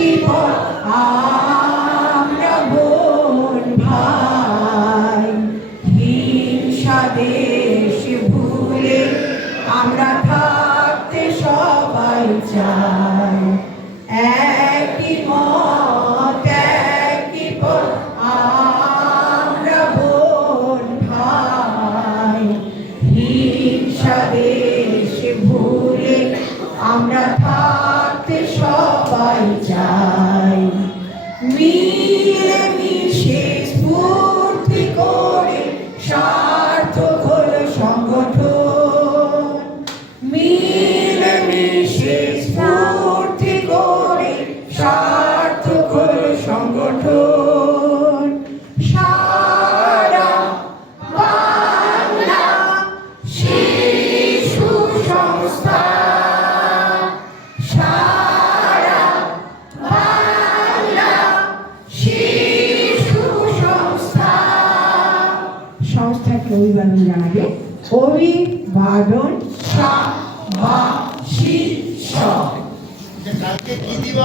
একই পথ আমরা বোন ভাই, হিংসা দেশ ভুলে আমরা থাকতে সবাই চাই। একই মত একই পথ আমরা বোন ভাই, হিংসা দেশ ভুলে আমরা থাকতে সবাই চাই। মিলে মিশে স্ফূর্তি করে সার্থক হলো সংগঠন, মিলে মিশে স্ফূর্তি করে সার্থক হলো সংগঠন। সারা বাংলা শিশু সংস্থা, সারা বাংলা শিশু সংস্থা। সংস্থাকে অভিবাদন জানাবে অভিবাদন সভা শীর্ষক। কালকে কি দিবস?